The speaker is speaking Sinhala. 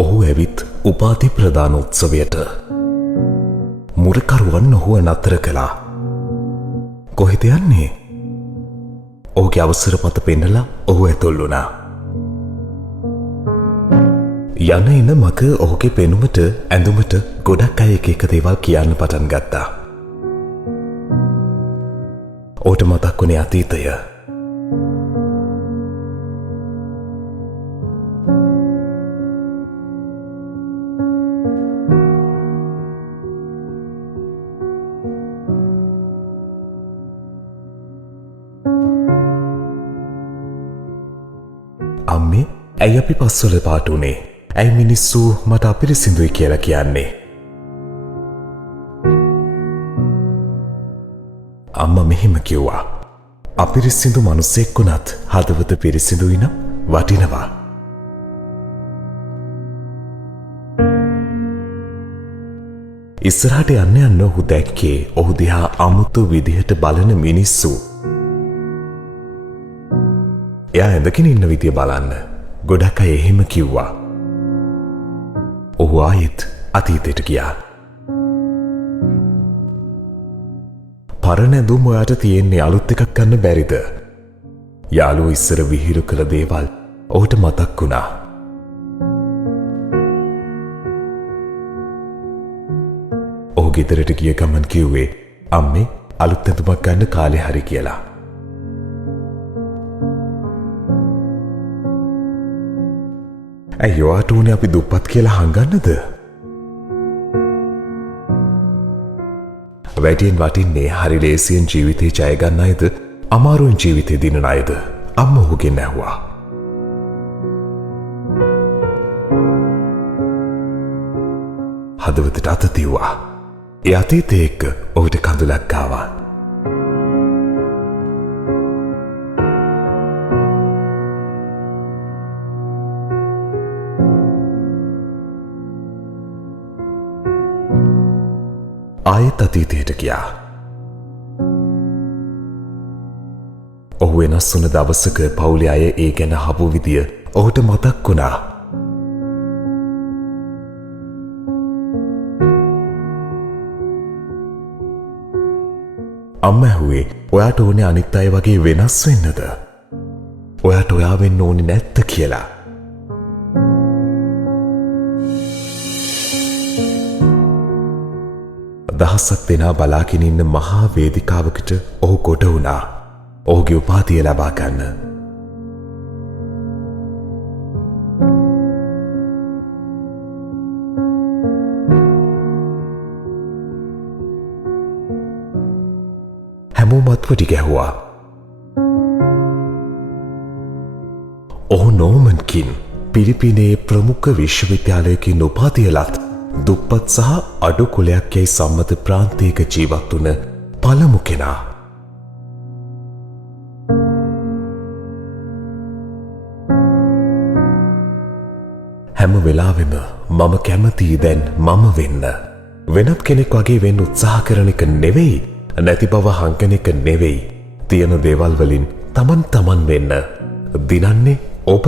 ඔහු ඇවිත් උපාධි ප්‍රදානෝත්සවයට මුරකරුවන් ඔහුව නතර කළා. කොහෙද යන්නේ? ඔහුගේ අවසර මත පෙන්නලා ඔහු ඇතුල් වුණා. යන එන මග ඔහුගේ පෙනුමට ඇඳුමට ගොඩක් අය එක දේවල් කියන්න පටන් ගත්තා. ඔහුට මතක් වුණේ අතීතය. අම්මේ, ඇයි අපි පස්වල පාට උනේ? ඇයි මිනිස්සු මට අපිරිසිදුයි කියලා කියන්නේ? අම්මා මෙහෙම කිව්වා. අපිරිසිදු මිනිසෙක් වුණත් හදවත පිරිසිදුයි නම් වටිනවා. ඉස්සරහට යන්න යන්න ඔහු දැක්කේ ඔහු දිහා අමුතු විදිහට බලන මිනිස්සු. එයා ඇඳගෙන ඉන්න විදිය බලන්න ගොඩක් අය එහෙම කිව්වා. ඔහු ආයෙත් අතීතයට ගියා. පරණ ඇඳුම් ඔයාට තියෙන්නේ අලුත් එකක් ගන්න බැරිද? යාළුවෝ ඉස්සර විහිළු කළ දේවල් ඔහුට මතක් වුණා. ඔහු ගෙදරට ගිය ගමන් කිව්වේ අම්මේ අලුත් ඇඳුමක් ගන්න කාලේ හරි කියලා. ඇයි ඔයාට උනේ අපි දුප්පත් කියලා හංගන්නද? වැඩියෙන් වටින්නේ හරි ලේසියෙන් ජීවිතේ ජය ගන්න අයද අමාරුවෙන් ජීවිතේ දිනන අයද? අම්මා ඔහුගෙන් ඇහුවා. හදවතට අත තියුවා. ඒ අතීතයේ එක්ක ඔහුට කඳුලක් ආවා. ආයෙත් අතීතයට ගියා. ඔහු වෙනස් වුණ දවසක පවුලේ අය ඒ ගැන හපු විදිය ඔහුට මතක් වුණා. අම්මා ඇහුවේ ඔයාට ඕනේ අනිත් අය වගේ වෙනස් වෙන්නද? ඔයාට ඔයා වෙන්න ඕනේ නැත්ද කියලා. දහසක් දෙනා බලාගෙන ඉන්න මහා වේදිකාවකට ඔහු කොට වුණා. ඔහුගේ උපාධිය ලබා ගන්න. හැමෝම අත්වටි ගැහුවා. ඔහු නෝමන්කින් පිලිපිනේ ප්‍රමුඛ විශ්වවිද්‍යාලයකින් උපාධිය ලත් දුප්පත් සහ අඩු කුලයක් යයි සම්මත ප්‍රාන්තයක ජීවත් වුණ පළමු කෙනා. හැම වෙලාවෙම මම කැමතියි දැන් මම වෙන්න. වෙනත් කෙනෙක් වගේ වෙන්න උත්සාහ කරන එක නෙවෙයි, නැති බව හංගන එක නෙවෙයි. තියෙන දේවල් වලින් තමන් වෙන්න. දිනන්නේ ඔබ.